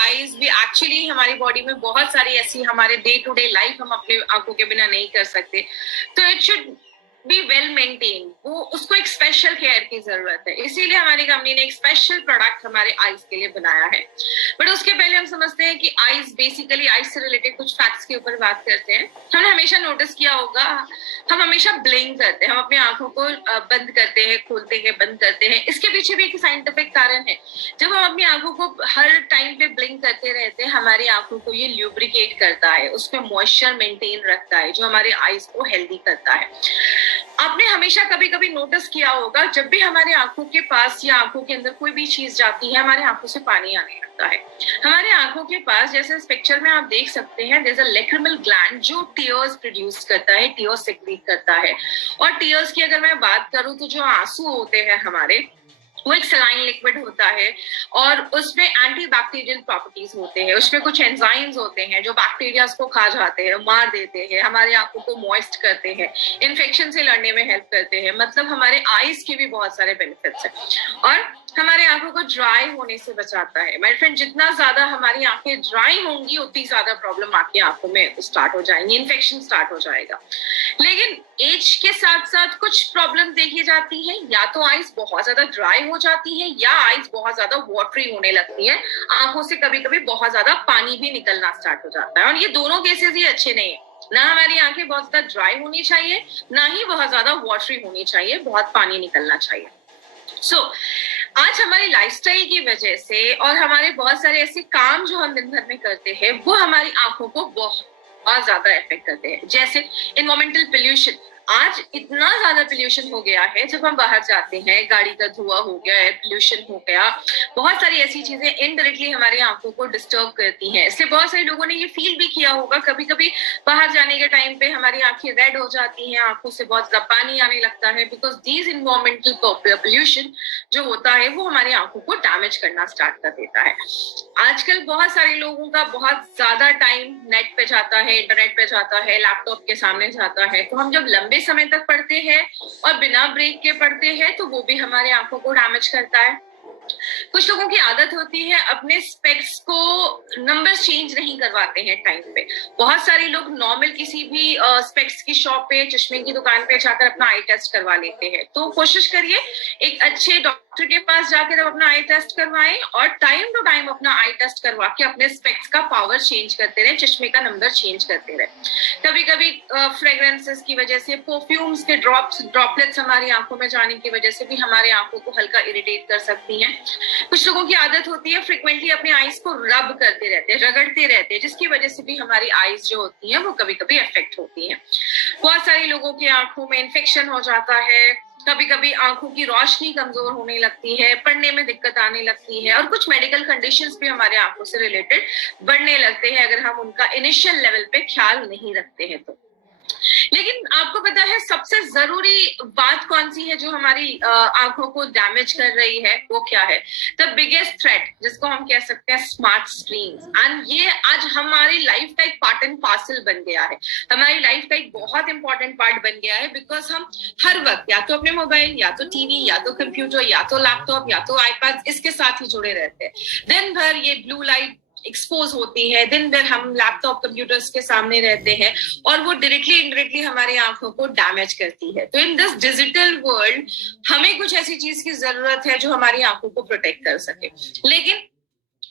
Eyes भी actually हमारी body में बहुत सारी ऐसी हमारे डे टू डे लाइफ हम अपने आंखों के बिना नहीं कर सकते, तो it should be well maintain. वो उसको एक स्पेशल केयर की जरूरत है, इसीलिए हमारी कंपनी ने एक स्पेशल प्रोडक्ट हमारे आईज के लिए बनाया है। बट उसके पहले हम समझते हैं कि आईज, बेसिकली आईज से रिलेटेड कुछ फैक्ट्स के ऊपर बात करते हैं। हमने हमेशा नोटिस किया होगा, हम हमेशा ब्लिंक करते हैं, हम अपनी आंखों को बंद करते हैं, खोलते हैं, बंद करते हैं। इसके पीछे भी एक साइंटिफिक कारण है। जब हम अपनी आंखों को हर टाइम पे ब्लिंक करते रहते हैं, हमारी आंखों को ये ल्यूब्रिकेट करता है, उसमें मॉइस्चर मेंटेन रखता है, जो हमारे आईज को हेल्दी करता है। आपने हमेशा कभी कभी नोटिस किया होगा, जब भी हमारे आंखों के पास या आंखों के अंदर कोई भी चीज जाती है, हमारे आंखों से पानी आने लगता है। हमारे आंखों के पास, जैसे इस पिक्चर में आप देख सकते हैं, there is a lacrimal gland जो टीयर्स प्रोड्यूस करता है, टीयर्स सेक्रीट करता है। और टीयर्स की अगर मैं बात करूं तो जो आंसू होते हैं हमारे, वो एक सलाइन लिक्विड होता है और उसमें एंटीबैक्टीरियल प्रॉपर्टीज होते हैं, उसमें कुछ एंजाइम्स होते हैं जो बैक्टीरिया को खा जाते हैं, मार देते हैं, हमारी आंखों को मॉइस्ट करते हैं, इन्फेक्शन से लड़ने में हेल्प करते हैं। मतलब हमारे आईज के भी बहुत सारे बेनिफिट्स हैं और हमारे आंखों को ड्राई होने से बचाता है। माय फ्रेंड, जितना ज्यादा हमारी आंखें ड्राई होंगी उतनी ज्यादा प्रॉब्लम आपकी आंखों में स्टार्ट हो जाएंगी, इन्फेक्शन स्टार्ट हो जाएगा। लेकिन एज के साथ साथ कुछ प्रॉब्लम देखी जाती है, या तो आईज बहुत ज्यादा ड्राई हो जाती है या आईज बहुत ज्यादा वाटरी होने लगती है, आंखों से कभी कभी बहुत ज्यादा पानी भी निकलना स्टार्ट हो जाता है। और ये दोनों केसेस ही अच्छे नहीं है, ना हमारी आंखें बहुत ज्यादा ड्राई होनी चाहिए, ना ही बहुत ज्यादा वाटरी होनी चाहिए, बहुत पानी निकलना चाहिए। आज हमारी लाइफस्टाइल की वजह से और हमारे बहुत सारे ऐसे काम जो हम दिन भर में करते हैं, वो हमारी आंखों को बहुत ज्यादा इफेक्ट करते हैं। जैसे एनवायरमेंटल पोल्यूशन, आज इतना ज्यादा पोल्यूशन हो गया है, जब हम बाहर जाते हैं गाड़ी का धुआं हो गया, एयर पोल्यूशन हो गया, बहुत सारी ऐसी चीजें इनडायरेक्टली हमारी आंखों को डिस्टर्ब करती हैं। इसलिए बहुत सारे लोगों ने ये फील भी किया होगा, कभी कभी बाहर जाने के टाइम पे हमारी आंखें रेड हो जाती हैं, आंखों से बहुत ज्यादा पानी आने लगता है, बिकॉज दीज इन्वायरमेंटल पोल्यूशन जो होता है वो हमारी आंखों को डैमेज करना स्टार्ट कर देता है। आजकल बहुत सारे लोगों का बहुत ज्यादा टाइम नेट पे जाता है, इंटरनेट पे जाता है, लैपटॉप के सामने जाता है, तो हम जब लंबे समय तक पढ़ते हैं और बिना ब्रेक के पढ़ते हैं तो वो भी हमारे आंखों को डैमेज करता है। कुछ लोगों की आदत होती है अपने स्पेक्स को नंबर चेंज नहीं करवाते हैं टाइम पे। बहुत सारे लोग नॉर्मल किसी भी स्पेक्स की शॉप पे, चश्मे की दुकान पे जाकर अपना आई टेस्ट करवा लेते हैं। तो कोशिश करिए एक अच्छे डॉक्टर के पास जाकर अपना आई टेस्ट करवाएं और टाइम टू टाइम अपना आई टेस्ट करवा के अपने स्पेक्स का पावर चेंज करते रहे, चश्मे का नंबर चेंज करते रहे। कभी कभी फ्रेग्रेंसेस की वजह से, परफ्यूम्स के ड्रॉपलेट्स हमारी आंखों में जाने की वजह से भी हमारे आंखों को हल्का इरिटेट कर सकती हैं। कुछ लोगों की आदत होती है फ्रिक्वेंटली अपने आईज को रब करते रहते हैं, रगड़ते रहते हैं, जिसकी वजह से भी हमारी आईज जो होती हैं वो कभी कभी अफेक्ट होती हैं। बहुत सारे लोगों की आंखों में इन्फेक्शन हो जाता है, कभी कभी आंखों की रोशनी कमजोर होने लगती है, पढ़ने में दिक्कत आने लगती है और कुछ मेडिकल कंडीशंस भी हमारे आंखों से रिलेटेड बढ़ने लगते हैं अगर हम उनका इनिशियल लेवल पे ख्याल नहीं रखते हैं तो। लेकिन आपको पता है सबसे जरूरी बात कौन सी है जो हमारी आंखों को डैमेज कर रही है? वो क्या है? द बिगेस्ट थ्रेट, जिसको हम कह सकते हैं स्मार्ट स्क्रीन। एंड ये आज हमारी लाइफ का एक पार्ट एंड पार्सल बन गया है, हमारी लाइफ का एक बहुत इंपॉर्टेंट पार्ट बन गया है, बिकॉज हम हर वक्त या तो अपने मोबाइल, या तो टीवी, या तो कंप्यूटर, या तो लैपटॉप, या तो आईपैड, इसके साथ ही जुड़े रहते हैं। दिन भर ये ब्लू लाइट एक्सपोज होती है, दिन भर हम लैपटॉप कंप्यूटर्स के सामने रहते हैं और वो डायरेक्टली इनडायरेक्टली हमारी आंखों को डैमेज करती है। तो इन दिस डिजिटल वर्ल्ड हमें कुछ ऐसी चीज की जरूरत है जो हमारी आंखों को प्रोटेक्ट कर सके। लेकिन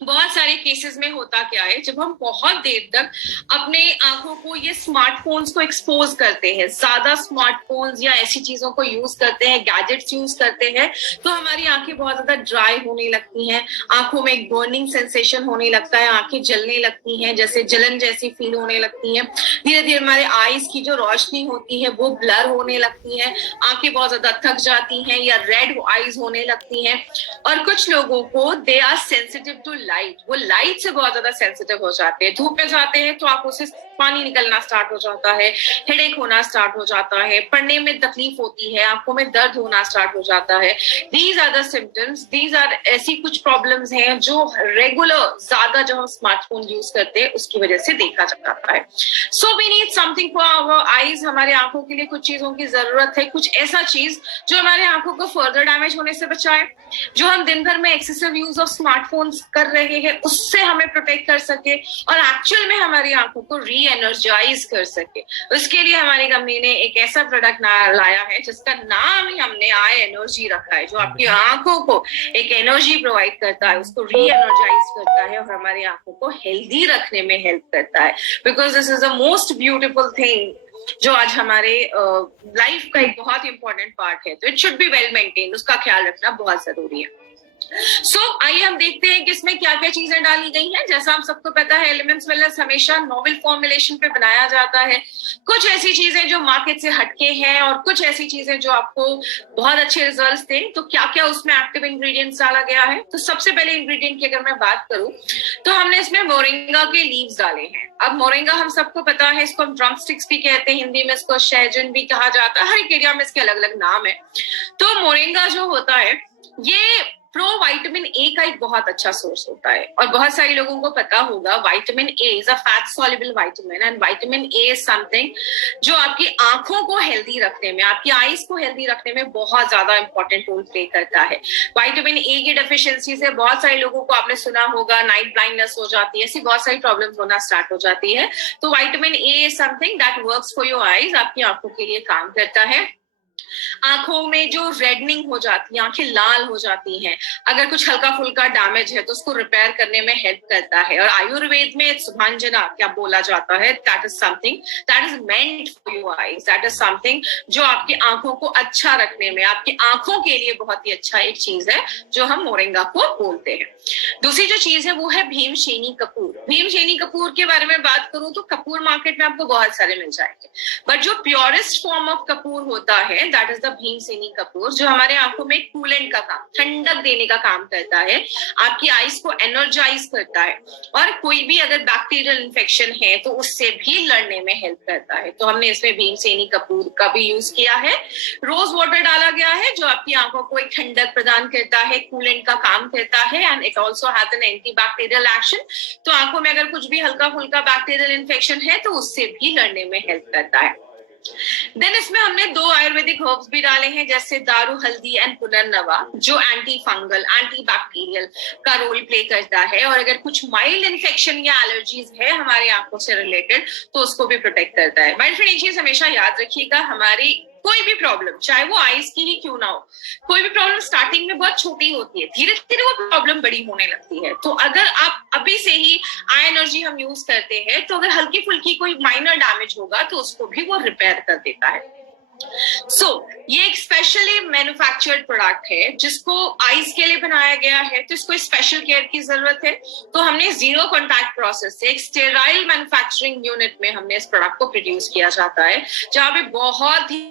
बहुत सारे केसेस में होता क्या है, जब हम बहुत देर तक अपने आंखों को ये स्मार्टफोन्स को एक्सपोज करते हैं, ज्यादा स्मार्टफोन्स या ऐसी चीजों को यूज करते हैं, गैजेट्स यूज करते हैं, तो हमारी आंखें बहुत ज्यादा ड्राई होने लगती हैं, आंखों में एक बर्निंग सेंसेशन होने लगता है, आंखें जलने लगती हैं, जैसे जलन जैसी फील होने लगती है। धीरे धीरे हमारे आईज की जो रोशनी होती है वो ब्लर होने लगती है, आंखें बहुत ज्यादा थक जाती हैं या रेड आईज होने लगती हैं। और कुछ लोगों को they are sensitive to light, वो लाइट से बहुत ज्यादा सेंसिटिव हो जाते हैं। धूप में जाते हैं तो आंखों से पानी निकलना स्टार्ट हो जाता है, हेडेक होना स्टार्ट हो जाता है, पढ़ने में तकलीफ होती है, आंखों में दर्द होना स्टार्ट हो जाता है। These are the symptoms, these are ऐसी कुछ प्रॉब्लम्स हैं जो रेगुलर ज्यादा जब हम स्मार्टफोन यूज करते हैं उसकी वजह से देखा जाता है। So we need something for our eyes, हमारे आंखों के लिए कुछ चीजों की जरूरत है, कुछ ऐसा चीज जो हमारे आंखों को फर्दर डैमेज होने से बचाए। जो हम दिन भर में एक्सेसिव यूज ऑफ स्मार्टफोन्स कर रहे हैं उससे हमें प्रोटेक्ट कर सके और एक्चुअल में हमारी आंखों को री एनर्जाइज कर सके। उसके लिए हमारी कंपनी ने एक ऐसा प्रोडक्ट लाया है जिसका नाम ही हमने आई एनर्जी रखा है, जो आपकी आंखों को एक एनर्जी प्रोवाइड करता है, उसको री एनर्जाइज करता है और हमारी आंखों को हेल्दी रखने में हेल्प करता है। Because this is the most beautiful thing जो आज हमारे लाइफ का एक बहुत इंपॉर्टेंट पार्ट है। तो it should be well maintain, उसका ख्याल रखना बहुत जरूरी है। आइए हम देखते हैं कि इसमें क्या क्या चीजें डाली गई हैं। जैसा हम सबको पता है, एलिमेंट्स वेलनेस हमेशा नोवेल फॉर्मुलेशन पे बनाया जाता है। कुछ ऐसी चीजें जो मार्केट से हटके हैं और कुछ ऐसी चीजें जो आपको बहुत अच्छे रिजल्ट्स दें। तो क्या क्या उसमें एक्टिव इंग्रेडिएंट्स डाला गया है? तो सबसे पहले इंग्रेडिएंट की अगर मैं बात करूं तो हमने इसमें मोरिंगा के लीव्स डाले हैं। अब मोरिंगा हम सबको पता है, इसको हम ड्रम स्टिक्स भी कहते हैं, हिंदी में इसको शहजन भी कहा जाता है, हर एक एरिया में इसके अलग अलग नाम है। तो मोरिंगा जो होता है ये प्रो विटामिन ए का एक बहुत अच्छा सोर्स होता है और बहुत सारे लोगों को पता होगा vitamin A is a fat soluble vitamin and vitamin A is something जो आपकी आंखों को हेल्दी रखने में, आपकी आईज को हेल्दी रखने में बहुत ज्यादा इंपॉर्टेंट रोल प्ले करता है। विटामिन ए की डेफिशिएंसी से बहुत सारे लोगों को आपने सुना होगा नाइट ब्लाइंडनेस हो जाती है, ऐसी बहुत सारी प्रॉब्लम्स होना स्टार्ट हो जाती है। तो vitamin A is something that works for your eyes, आपकी आंखों के लिए काम करता है। आंखों में जो रेडनिंग हो जाती है, आंखें लाल हो जाती हैं, अगर कुछ हल्का फुल्का डैमेज है तो उसको रिपेयर करने में हेल्प करता है। और आयुर्वेद में सुभांजना क्या बोला जाता है, that is something that is meant for your eyes, that is something जो आपकी आंखों को अच्छा रखने में, आपकी आंखों के लिए बहुत ही अच्छा एक चीज है जो हम मोरिंगा को बोलते हैं। दूसरी जो चीज है वो है भीमशेनी कपूर। भीमशेनी कपूर के बारे में बात करूं तो कपूर मार्केट में आपको बहुत सारे मिल जाएंगे, बट जो प्योरेस्ट फॉर्म ऑफ कपूर होता है that is the Bhimseni Kapoor, जो हमारे आंखों में कूलेंट का काम, ठंडक देने का काम करता है, आपकी आईज को एनर्जाइज करता है और कोई भी अगर बैक्टीरियल इन्फेक्शन है तो उससे भी लड़ने में हेल्प करता है। तो हमने इसमें भीमसेनी कपूर का भी यूज किया है। रोज वाटर डाला गया है जो आपकी आंखों को एक ठंडक प्रदान करता है, कूलेंट का काम करता है and it also has an antibacterial action. तो आंखों में अगर कुछ भी हल्का फुल्का बैक्टीरियल इन्फेक्शन है तो उससे भी लड़ने में हेल्प करता है। देन इसमें हमने 2 आयुर्वेदिक हर्ब्स भी डाले हैं, जैसे दारू हल्दी एंड पुनर्नवा, जो एंटी फंगल, एंटी बैक्टीरियल का रोल प्ले करता है और अगर कुछ माइल्ड इन्फेक्शन या एलर्जीज है हमारे आंखों से रिलेटेड तो उसको भी प्रोटेक्ट करता है। माय फ्रेंड, एक चीज हमेशा याद रखिएगा, हमारी कोई भी प्रॉब्लम, चाहे वो आईज की ही क्यों ना हो, कोई भी प्रॉब्लम स्टार्टिंग में बहुत छोटी होती है, धीरे धीरे वो प्रॉब्लम बड़ी होने लगती है। तो अगर आप अभी से ही आई एनर्जी हम यूज करते हैं तो अगर हल्की फुल्की कोई माइनर डैमेज होगा तो उसको भी वो रिपेयर कर देता है। ये एक स्पेशली मैन्युफैक्चर्ड प्रोडक्ट है जिसको आईज के लिए बनाया गया है, तो इसको स्पेशल केयर की जरूरत है। तो हमने जीरो कॉन्टैक्ट प्रोसेस से एक स्टेराइल मैन्युफैक्चरिंग यूनिट में हमने इस प्रोडक्ट को प्रोड्यूस किया जाता है, जहां पे बहुत ही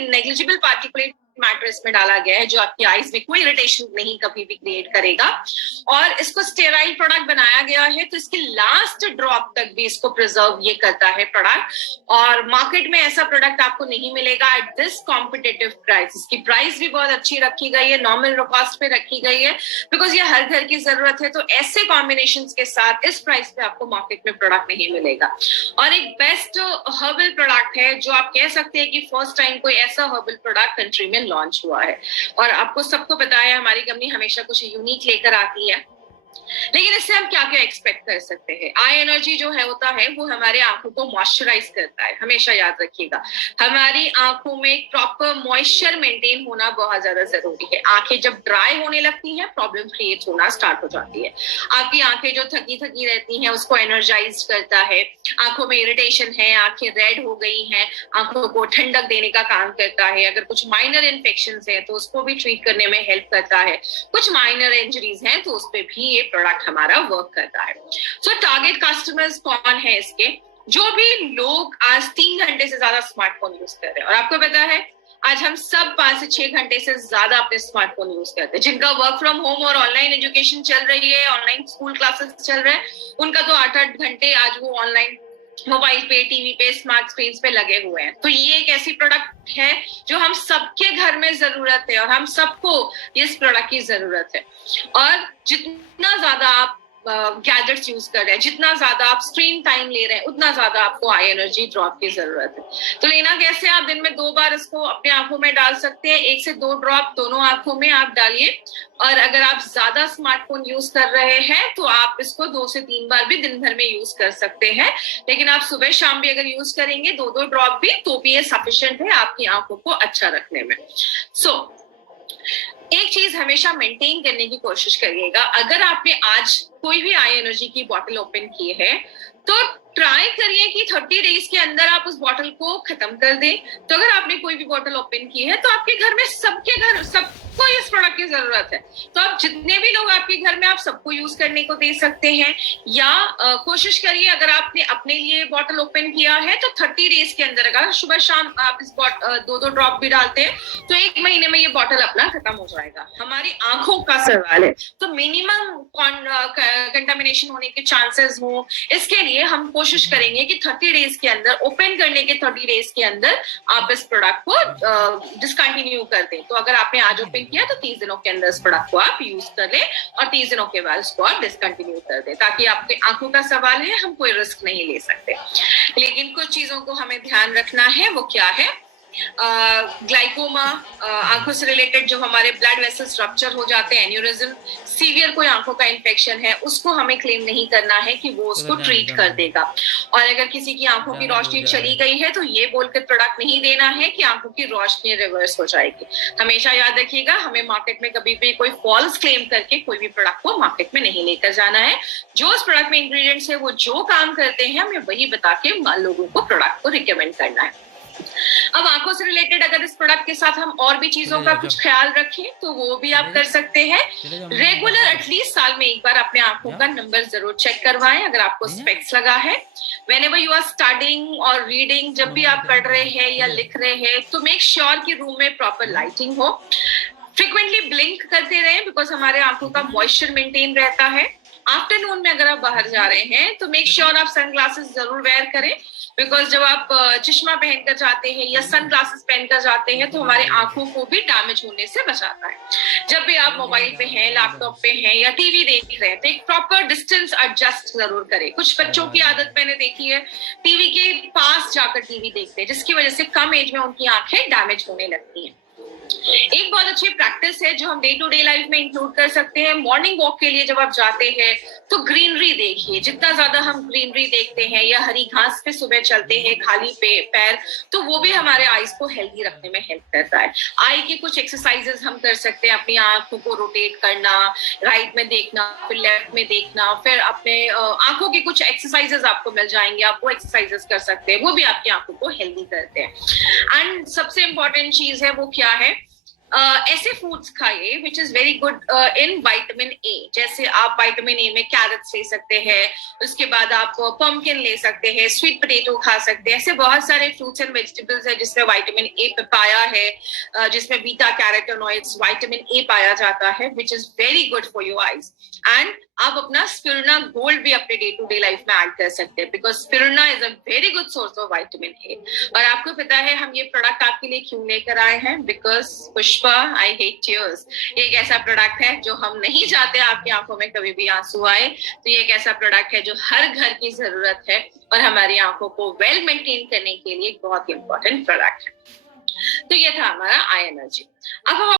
नेग्लिजिबल पार्टिकुलेट मैटर इसमें डाला गया है जो आपकी आईज में कोई इरिटेशन नहीं कभी भी क्रिएट करेगा। और इसको स्टेराइल प्रोडक्ट बनाया गया है तो इसकी लास्ट ड्रॉप तक भी इसको प्रिजर्व ये करता है प्रोडक्ट। और मार्केट में ऐसा प्रोडक्ट आपको नहीं मिलेगा एट दिस कॉम्पिटिटिव प्राइस। इसकी प्राइस भी बहुत अच्छी रखी गई है, नॉर्मल कॉस्ट पे रखी गई है, बिकॉज ये हर घर की जरूरत है। तो ऐसे कॉम्बिनेशन के साथ इस प्राइस पे आपको मार्केट में प्रोडक्ट नहीं मिलेगा। और एक बेस्ट हर्बल प्रोडक्ट है जो आप कह सकते हैं कि फर्स्ट टाइम कोई ऐसा हर्बल प्रोडक्ट कंट्री में लॉन्च हुआ है। और आपको सबको पता है हमारी कंपनी हमेशा कुछ यूनिक लेकर आती है, लेकिन इससे हम क्या क्या एक्सपेक्ट कर सकते हैं। आई एनर्जी जो है होता है वो हमारे आंखों को मॉइस्चराइज करता है, हमेशा याद रखिएगा। हमारी आंखों में प्रॉपर मॉइस्चर मेंटेन होना बहुत ज्यादा जरूरी है। आंखें जब ड्राई होने लगती हैं प्रॉब्लम क्रिएट होना स्टार्ट हो जाती है। आपकी आंखें जो थकी थकी रहती हैं उसको एनर्जाइज करता है। आंखों में इरिटेशन है, आंखें रेड हो गई हैं, आंखों को ठंडक देने का काम करता है। अगर कुछ माइनर इन्फेक्शन है तो उसको भी ट्रीट करने में हेल्प करता है। कुछ माइनर इंजरीज हैं तो उस पर भी ये प्रोडक्ट हमारा वर्क करता है। टारगेट कस्टमर्स कौन है इसके? जो भी लोग आज 3 घंटे से ज्यादा स्मार्टफोन यूज कर रहे हैं। और आपको पता है आज हम सब 5 से 6 घंटे से ज्यादा अपने स्मार्टफोन यूज करते हैं। जिनका वर्क फ्रॉम होम और ऑनलाइन एजुकेशन चल रही है, ऑनलाइन स्कूल क्लासेस चल रहे हैं, उनका तो 8-8 घंटे आज वो ऑनलाइन मोबाइल पे, टीवी पे, स्मार्ट स्क्रीन पे लगे हुए हैं। तो ये एक ऐसी प्रोडक्ट है जो हम सबके घर में जरूरत है और हम सबको इस प्रोडक्ट की जरूरत है। और जितना ज्यादा आप गैजेट्स यूज कर रहे हैं, जितना ज्यादा आप स्क्रीन टाइम ले रहे हैं, उतना ज्यादा आपको आई एनर्जी ड्रॉप की जरूरत है। तो लेना कैसे, आप दिन में 2 बार इसको अपने आंखों में डाल सकते हैं, 1 से 2 ड्रॉप दोनों आंखों में आप डालिए। और अगर आप ज्यादा स्मार्टफोन यूज कर रहे हैं तो आप इसको 2 से 3 बार भी दिन भर में यूज कर सकते हैं, लेकिन आप सुबह शाम भी अगर यूज करेंगे 2-2 ड्रॉप भी, तो भी ये सफिशिएंट है आपकी आंखों को अच्छा रखने में। एक चीज हमेशा मेंटेन करने की कोशिश करिएगा, अगर आपने आज कोई भी आई एनर्जी की बॉटल ओपन की है तो ट्राई करिए कि 30 डेज के अंदर आप उस बॉटल को खत्म कर दें। तो अगर आपने कोई भी बॉटल ओपन की है तो आपके घर में सबको इस प्रोडक्ट की जरूरत है, तो आप जितने भी लोग आपके घर में, आप सबको यूज करने को दे सकते हैं। या कोशिश करिए, अगर आपने अपने लिए बॉटल ओपन किया है तो 30 डेज के अंदर अगर सुबह शाम आप इस 2-2 ड्रॉप भी डालते हैं तो 1 महीने में ये बॉटल अपना खत्म हो जाएगा। हमारी आंखों का सवाल है, तो मिनिमम कंटामिनेशन होने के चांसेस हो, इसके लिए हम कोशिश करेंगे कि 30 डेज के अंदर, ओपन करने के 30 डेज के अंदर आप इस प्रोडक्ट को डिसकंटिन्यू कर दें। तो अगर आपने आज ओपन किया तो 30 दिनों के अंदर इस प्रोडक्ट को आप यूज कर लें और 30 दिनों के बाद इसको आप डिसकंटिन्यू कर दें, ताकि आपके आंखों का सवाल है, हम कोई रिस्क नहीं ले सकते। लेकिन कुछ चीजों को हमें ध्यान रखना है, वो क्या है, ग्लाइकोमा, आंखों से रिलेटेड जो हमारे ब्लड वेसल्स रप्चर हो जाते हैं, एन्यूरिज्म, सीवियर कोई आंखों का इन्फेक्शन है, उसको हमें क्लेम नहीं करना है कि वो उसको ट्रीट कर देगा। और अगर किसी की आंखों की रोशनी चली गई है तो ये बोलकर प्रोडक्ट नहीं देना है कि आंखों की रोशनी रिवर्स हो जाएगी। हमेशा याद रखिएगा, हमें मार्केट में कभी भी कोई फॉल्स क्लेम करके कोई भी प्रोडक्ट को मार्केट में नहीं लेकर जाना है। जो उस प्रोडक्ट में इंग्रेडिएंट्स है, वो जो काम करते हैं, हमें वही बता के लोगों को प्रोडक्ट को रिकमेंड करना है। अब आंखों से रिलेटेड अगर इस प्रोडक्ट के साथ हम और भी चीजों का कुछ ख्याल रखें तो वो भी आप कर सकते हैं। रेगुलर एटलीस्ट साल में एक बार अपने आंखों का नंबर जरूर चेक करवाएं अगर आपको स्पेक्स लगा है। व्हेनेवर यू आर स्टडिंग और रीडिंग, जब भी आप पढ़ रहे हैं या लिख रहे हैं, तो मेक श्योर कि रूम में प्रॉपर लाइटिंग हो। फ्रिक्वेंटली ब्लिंक करते रहें, बिकॉज हमारे आंखों का मॉइस्चर मेंटेन रहता है। आफ्टरनून में अगर आप बाहर जा रहे हैं तो मेक श्योर आप सनग्लासेस जरूर वेयर करें, बिकॉज जब आप चश्मा पहनकर जाते हैं या सनग्लासेस पहनकर जाते हैं तो हमारे आंखों को भी डैमेज होने से बचाता है। जब भी आप मोबाइल पे हैं, लैपटॉप पे हैं या टीवी देख रहे हैं तो एक प्रॉपर डिस्टेंस एडजस्ट जरूर करें। कुछ बच्चों की आदत मैंने देखी है, टीवी के पास जाकर टीवी देखते हैं, जिसकी वजह से कम एज में उनकी आंखें डैमेज होने लगती हैं। एक बहुत अच्छी प्रैक्टिस है जो हम डे टू डे लाइफ में इंक्लूड कर सकते हैं। मॉर्निंग वॉक के लिए जब आप जाते हैं तो ग्रीनरी देखिए, जितना ज्यादा हम ग्रीनरी देखते हैं या हरी घास पे सुबह चलते हैं खाली पैर, तो वो भी हमारे आईज को हेल्दी रखने में हेल्प करता है। आई की कुछ एक्सरसाइजेस हम कर सकते हैं, अपनी आंखों को रोटेट करना, राइट में देखना, फिर लेफ्ट में देखना, फिर अपने आंखों की कुछ एक्सरसाइजेस आपको मिल जाएंगे, आप वो एक्सरसाइजेस कर सकते हैं, वो भी आपकी आंखों को हेल्दी करते हैं। एंड सबसे इंपॉर्टेंट चीज है वो क्या है, ऐसे फूड्स खाइए which is very good in vitamin A. जैसे आप विटामिन ए में कैरेट्स ले सकते हैं, उसके बाद आप पम्पकिन ले सकते हैं, स्वीट पोटैटो खा सकते हैं। ऐसे बहुत सारे फ्रूट्स एंड वेजिटेबल्स है जिसमें विटामिन ए पाया है, जिसमें बीटा कैरोटीनॉइड्स, विटामिन ए पाया जाता है, which is very good for your eyes. And आप अपना स्पिरुलिना गोल्ड भी अपने डे टू डे लाइफ में ऐड कर सकते हैं, because spirulina is a very good source of vitamin A. और आपको पता है हम ये प्रोडक्ट आपके लिए क्यों लेकर आए हैं, because Pushpa, I hate tears, ये एक ऐसा प्रोडक्ट है जो हम नहीं चाहते आपकी आंखों में कभी भी आंसू आए। तो ये एक ऐसा प्रोडक्ट है जो हर घर की जरूरत है और हमारी आंखों को वेल मेंटेन करने के लिए एक बहुत ही इंपॉर्टेंट प्रोडक्ट है। तो ये था हमारा आई एनर्जी। अब हम